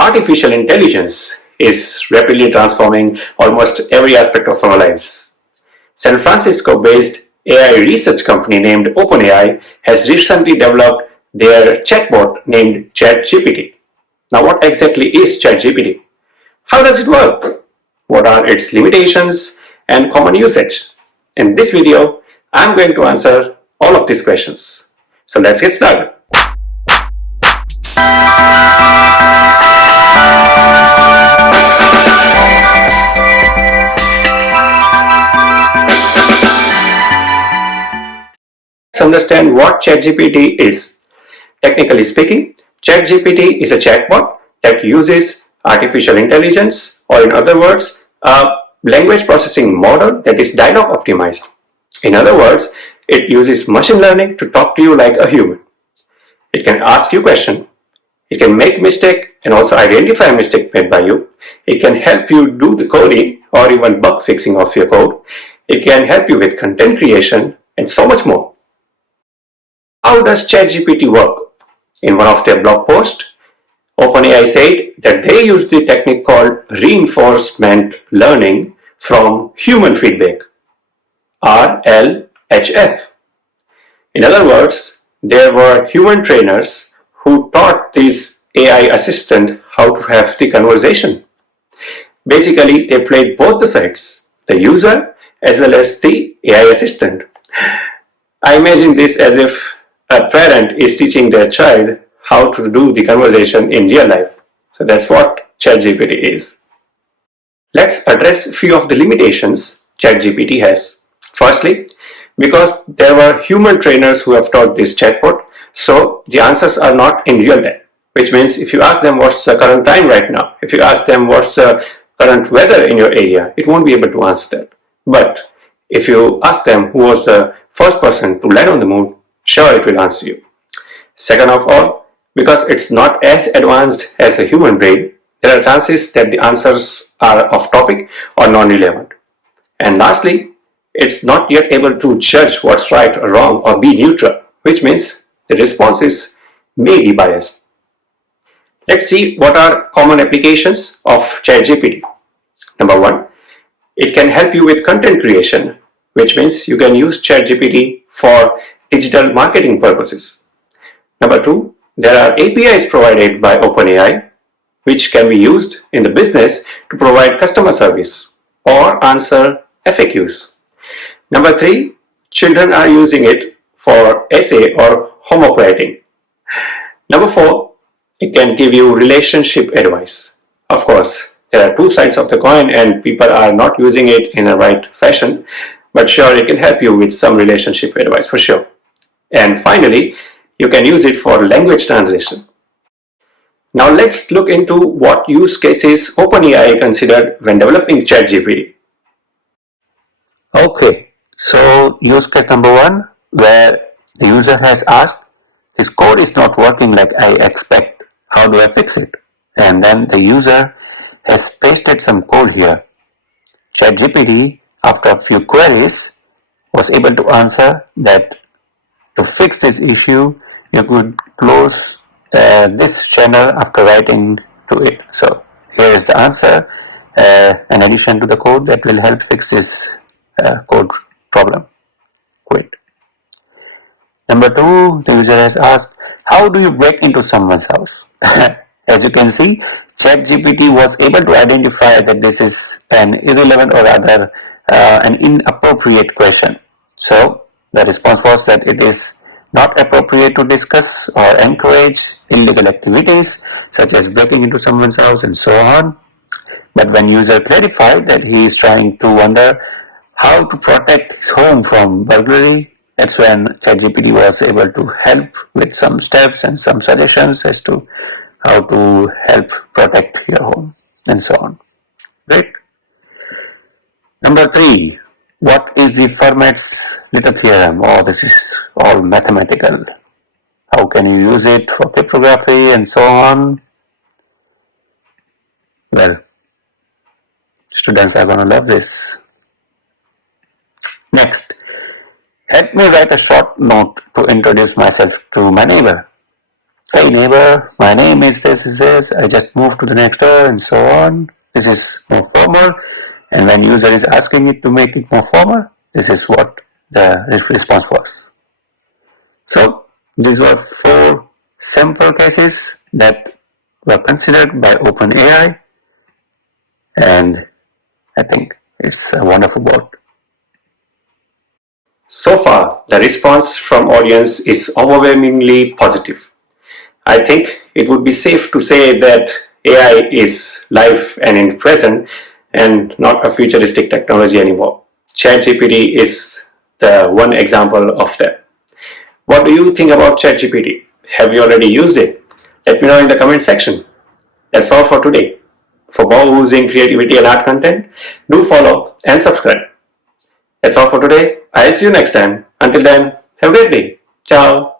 Artificial intelligence is rapidly transforming almost every aspect of our lives. San Francisco-based AI research company named OpenAI has recently developed their chatbot named ChatGPT. Now, what exactly is ChatGPT? How does it work? What are its limitations and common usage? In this video, I'm going to answer all of these questions. So let's get started. Let's understand what ChatGPT is. Technically speaking, ChatGPT is a chatbot that uses artificial intelligence, or in other words, a language processing model that is dialogue optimized. In other words, it uses machine learning to talk to you like a human. It can ask you questions. It can make mistake and also identify a mistake made by you. It can help you do the coding or even bug fixing of your code. It can help you with content creation and so much more. How does ChatGPT work? In one of their blog posts, OpenAI said that they use the technique called reinforcement learning from human feedback, RLHF. In other words, there were human trainers who taught this AI assistant how to have the conversation. Basically, they played both the sides, the user as well as the AI assistant. I imagine this as if a parent is teaching their child how to do the conversation in real life. So that's what ChatGPT is. Let's address a few of the limitations ChatGPT has. Firstly, because there were human trainers who have taught this chatbot, so the answers are not in real time. Which means if you ask them what's the current time right now, if you ask them what's the current weather in your area, it won't be able to answer that. But if you ask them who was the first person to land on the moon, sure, it will answer you. Second of all, because it's not as advanced as a human brain, there are chances that the answers are off topic or non-relevant. And lastly, it's not yet able to judge what's right or wrong or be neutral, which means the responses may be biased. Let's see what are common applications of ChatGPT. Number one, it can help you with content creation, which means you can use ChatGPT for digital marketing purposes. Number two, there are APIs provided by OpenAI which can be used in the business to provide customer service or answer FAQs. Number three, children are using it for essay or homework writing. Number four, it can give you relationship advice. Of course, there are two sides of the coin and people are not using it in the right fashion, but sure, it can help you with some relationship advice for sure. And finally, you can use it for language translation. Now let's look into what use cases OpenAI considered when developing ChatGPT. Okay, so use case number one, where the user has asked, this code is not working like I expect, how do I fix it? And then the user has pasted some code here. ChatGPT, after a few queries, was able to answer that to fix this issue, you could close this channel after writing to it. So here is the answer, in addition to the code that will help fix this code problem. Great. Number two, the user has asked, how do you break into someone's house? As you can see, ChatGPT was able to identify that this is an irrelevant or rather an inappropriate question. So the response was that it is not appropriate to discuss or encourage illegal activities such as breaking into someone's house and so on. But when user clarified that he is trying to wonder how to protect his home from burglary, that's when ChatGPT was able to help with some steps and some suggestions as to how to help protect your home and so on. Great. Number three, what is the Fermat's little theorem? Oh, this is all mathematical. How can you use it for cryptography and so on? Well, students are going to love this. Next, help me write a short note to introduce myself to my neighbor. hey neighbor, my name is this, I just moved to the next door and so on. This is more formal. And when user is asking it to make it more formal, this is what the response was. So these were 4 sample cases that were considered by OpenAI, and I think it's a wonderful bot. So far, the response from audience is overwhelmingly positive. I think it would be safe to say that AI is live and in present and not a futuristic technology anymore. ChatGPT is the one example of that. What do you think about ChatGPT? Have you already used it? Let me know in the comment section. That's all for today. For more oozing creativity and art content, do follow and subscribe. That's all for today. I'll see you next time. Until then, have a great day. Ciao.